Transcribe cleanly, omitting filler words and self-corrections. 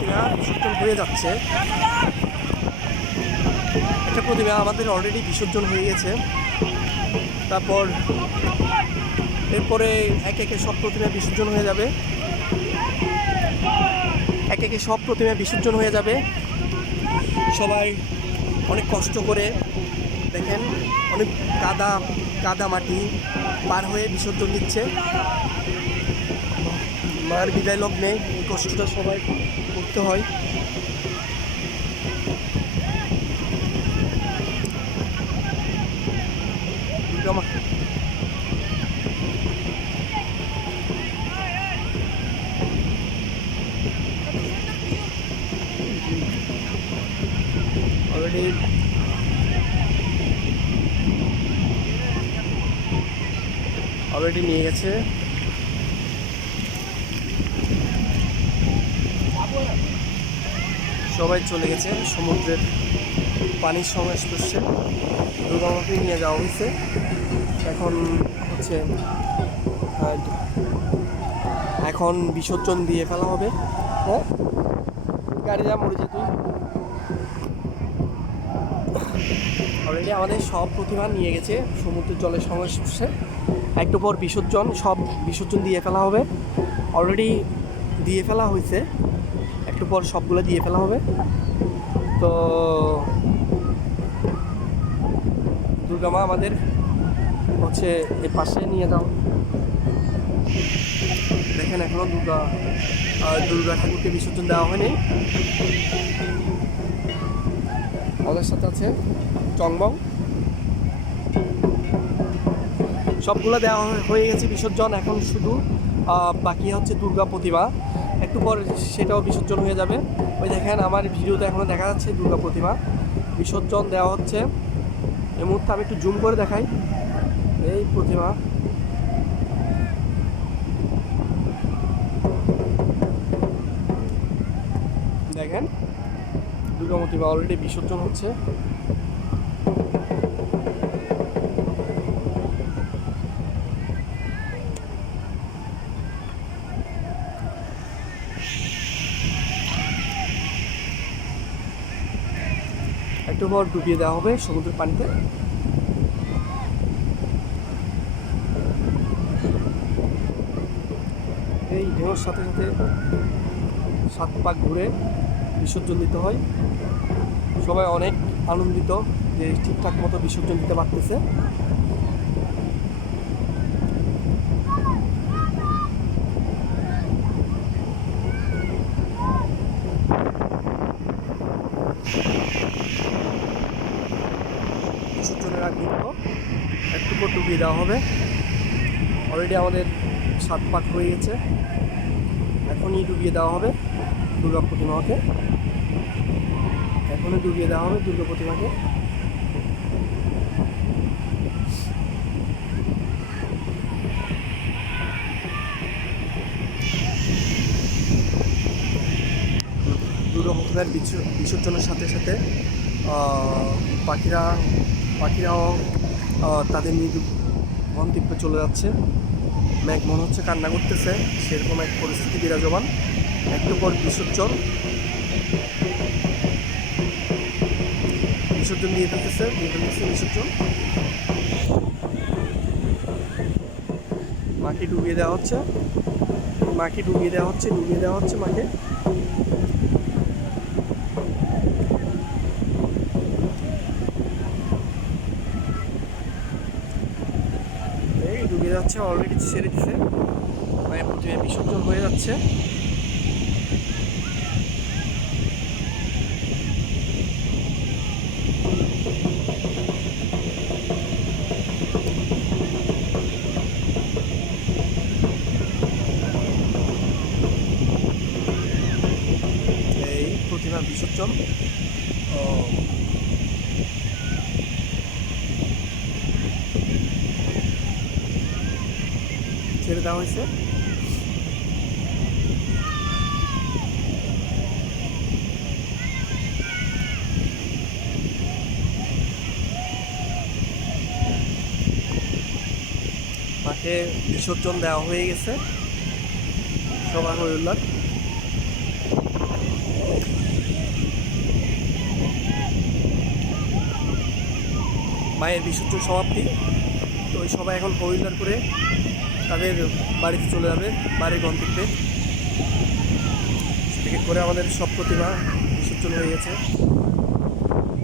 প্রতিমা বিসর্জন হয়ে যাচ্ছে। একটা প্রতিমা আমাদের অলরেডি বিসর্জন হয়ে গেছে। তারপর এরপরে একে একে সব প্রতিমা বিসর্জন হয়ে যাবে। একে একে সব প্রতিমা বিসর্জন হয়ে যাবে। সবাই অনেক কষ্ট করে, দেখেন, অনেক কাদা কাদা মাটি পার হয়ে বিসর্জন দিচ্ছে। মায়ের বিদায় লগ্নে এই কষ্টটা সবাই করতে হয়। অলরেডি নিয়ে গেছে। সবাই চলে গেছে সমুদ্রের পানির সংস্পর্শে। দুর্গামাকে নিয়ে যাওয়া হয়েছে। এখন হচ্ছে এখন বিসর্জন দিয়ে ফেলা হবে। হ্যাঁ, গাড়ি যা মরেছে তুই। অলরেডি আমাদের সব প্রতিমা নিয়ে গেছে সমুদ্রের জলের সংস্পর্শে। একটু পর সব বিসর্জন দিয়ে ফেলা হবে। অলরেডি দিয়ে ফেলা হয়েছে, একটু পর সবগুলো দিয়ে ফেলা হবে। তো দুর্গা মা আমাদের হচ্ছে এই পাশে নিয়ে যাও। দেখেন এখনো দুর্গা ঠাকুরকে বিসর্জন দেওয়া হয়নি। আমাদের সাথে আছে চংবং। সবগুলো দেওয়া হয়ে গেছে বিসর্জন। এখন শুধু বাকি হচ্ছে দুর্গা প্রতিমা। একটু পর সেটাও বিসর্জন হয়ে যাবে। ওই দেখেন আমার ভিডিওতে এখনও দেখা যাচ্ছে দুর্গা প্রতিমা বিসর্জন দেওয়া হচ্ছে। এই মুহূর্তে আমি একটু জুম করে দেখাই এই প্রতিমা। দেখেন দুর্গা প্রতিমা অলরেডি বিসর্জন হচ্ছে। একটু পর ডুবিয়ে দেওয়া হবে সমুদ্রের পানিতে। এই ঢেউর সাথে সাথে 7 পাক ঘুরে বিসর্জন দিতে হয়। সবাই অনেক আনন্দিত যে ঠিকঠাক মতো বিসর্জন দিতে পারতেছে। বিসর্জনের আগ মুহূর্ত একটু পর ডুবিয়ে দেওয়া হবে। অলরেডি আমাদের 7 পাক হয়ে গেছে। এখনই ডুবিয়ে দেওয়া হবে দুর্গা প্রতিমাকে। এখনই ডুবিয়ে দেওয়া হবে দুর্গা প্রতিমাকে। দুর্গা প্রতিমার বিসর্জনের সাথে সাথে পাখিরাও তাদের মৃদু গন্তব্যে চলে যাচ্ছে। মেঘ মনে হচ্ছে কান্না করতেছে, সেরকম এক পরিস্থিতি বিরাজমান। একটু পর বিসর্জন দিয়ে ফেলতেছে বিসর্জন। মাকে ডুবিয়ে দেওয়া হচ্ছে মাকে। এই ডুবিয়ে যাচ্ছে, অলরেডি ছেড়ে দিছে। মায়ের প্রতিমা বিসর্জন হয়ে যাচ্ছে। এই প্রতিমা বিসর্জন ছেড়ে দেওয়া হয়েছে। মাকে বিসর্জন দেওয়া হয়ে গেছে। সবার হয়ে উল্লাস। মায়ের বিসর্জন সমাপ্তি। তো ওই সবাই এখন ফোর হুইলার করে তাদের বাড়িতে চলে যাবে, বাড়ির গন্তব্যে। টিকিট করে আমাদের সব প্রতিমা বিসর্জন হয়ে গেছে।